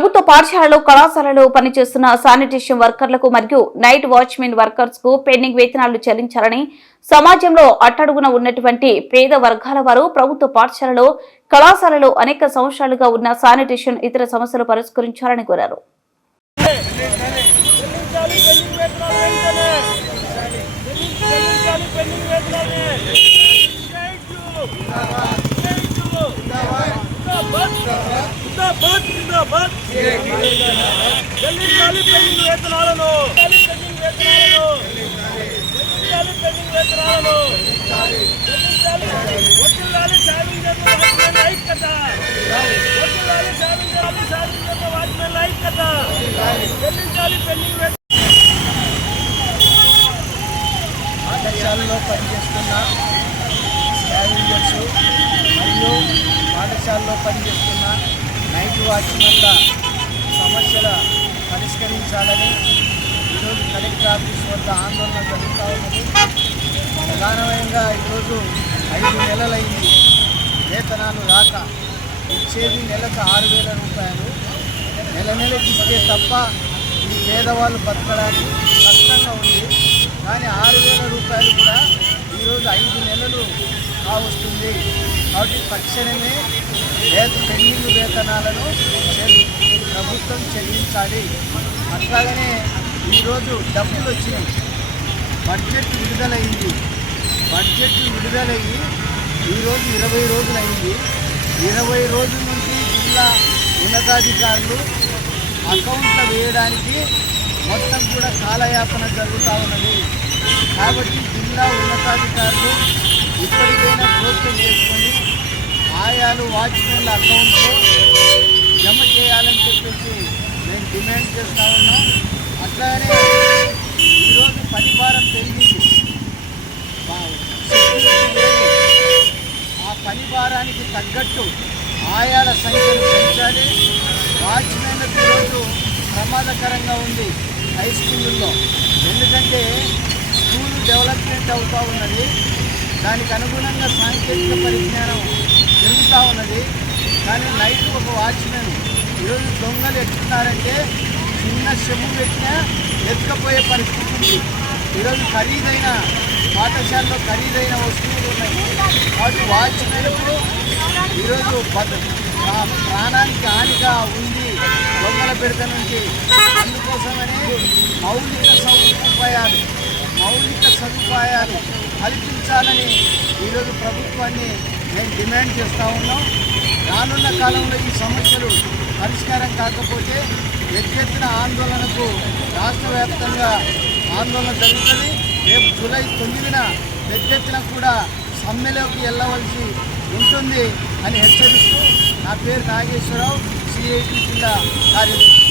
ప్రభుత్వ పాఠశాలలో కళాశాలలో పనిచేస్తున్న శానిటేషన్ వర్కర్లకు మరియు నైట్ వాచ్మెన్ వర్కర్స్కు పెండింగ్ వేతనాలు చెల్లించాలని సమాజంలో అట్టడుగున ఉన్నటువంటి పేద వర్గాల వారు ప్రభుత్వ పాఠశాలలో కళాశాలలో అనేక సంవత్సరాలుగా ఉన్న శానిటేషన్ ఇతర సమస్యలు పరిష్కరించాలని కోరారు. పెండింగ్ వేతనాలు చెల్లించాలి పెండింగ్ వేతనాలను పెండింగ్ వేతనాలను చెల్లించాలి పెండింగ్ వేతనాలను వకీలాలి సాధించడం వాచ్మెన్ ఐక్యత వకీలాలి సాధించాలి సాధించడం వాచ్మెన్ ఐక్యత చెల్లించాలి పెండింగ్ వేతనాలు పాఠశాలలో పనిచేస్తున్న స్కావెంజర్స్ మరియు పాఠశాలలో పనిచేస్తున్న నైట్ వాచ్మెన్ల సమస్యల పరిష్కరించాలని ఈరోజు కలెక్టర్ ఆఫీస్ వద్ద ఆందోళన జరుగుతూ ఉన్నది. ప్రధానమైనగా ఈరోజు ఐదు నెలలైంది. వేతనాలు రాక ఇచ్చేది నెలకు ఆరు వేల రూపాయలు. నెల నెలకి ఇస్తే తప్ప ఈ పేదవాళ్ళు బతకడానికి కష్టంగా ఉంది. కానీ ఆరు వేల రూపాయలు కూడా ఈరోజు ఐదు నెలలు కావస్తుంది కాబట్టి తక్షణమే వేత పెండింగ్ వేతనాలను ప్రభుత్వం చెల్లించాలి. అట్లాగనే ఈరోజు డబ్బులు వచ్చినాయి. బడ్జెట్ విడుదలైంది. బడ్జెట్ విడుదలయ్యి ఈరోజు ఇరవై రోజులైంది. ఇరవై రోజుల నుంచి జిల్లా ఉన్నతాధికారులు అకౌంట్లో వేయడానికి మొత్తం కూడా కాలయాపన జరుగుతూ ఉన్నది. కాబట్టి జిల్లా ఉన్నతాధికారులు ఇప్పటికైనా ప్రోత్సహం చేసుకొని ఆయాలు వాచ్మెన్ల అకౌంట్లో జమ చేయాలని చెప్పేసి మేము డిమాండ్ చేస్తూ ఉన్నాం. తగ్గట్టు ఆయాల సంఖ్యను పెంచాలి. వాచ్మెన్లకు ఈరోజు ప్రమాదకరంగా ఉంది హై స్కూళ్ళల్లో ఎందుకంటే స్కూల్ డెవలప్మెంట్ అవుతూ ఉన్నది. దానికి అనుగుణంగా సాంకేతిక పరిజ్ఞానం పెరుగుతూ ఉన్నది. కానీ నైట్ ఒక వాచ్మెన్ ఈరోజు దొంగలు ఎక్కుతున్నారంటే చిన్న చెమ్ము పెట్టినా ఎత్తుకపోయే పరిస్థితి ఉంది. ఈరోజు ఖరీదైన పాఠశాలలో ఖరీదైన వస్తువులు ఉన్నాయి. వాటి వాచ్మెన్ ఈరోజు ప్రాణానికి హానిగా ఉంది దొంగల పెడత నుంచి అందుకోసమనే మౌలిక సదుపాయాలు మౌలిక సదుపాయాలు కల్పించాలని ఈరోజు ప్రభుత్వాన్ని మేము డిమాండ్ చేస్తూ ఉన్నాం. రానున్న కాలంలో ఈ సమస్యలు పరిష్కారం కాకపోతే ఎత్తెత్తిన ఆందోళనకు రాష్ట్ర వ్యాప్తంగా ఆందోళన జరుగుతుంది. రేపు జూలై తొమ్మిదిన పెద్దెత్తున కూడా సమ్మెలోకి వెళ్ళవలసి ఉంటుంది అని హెచ్చరిస్తూ నా పేరు నాగేశ్వరరావు సిఐటి జిల్లా కార్యదర్శి.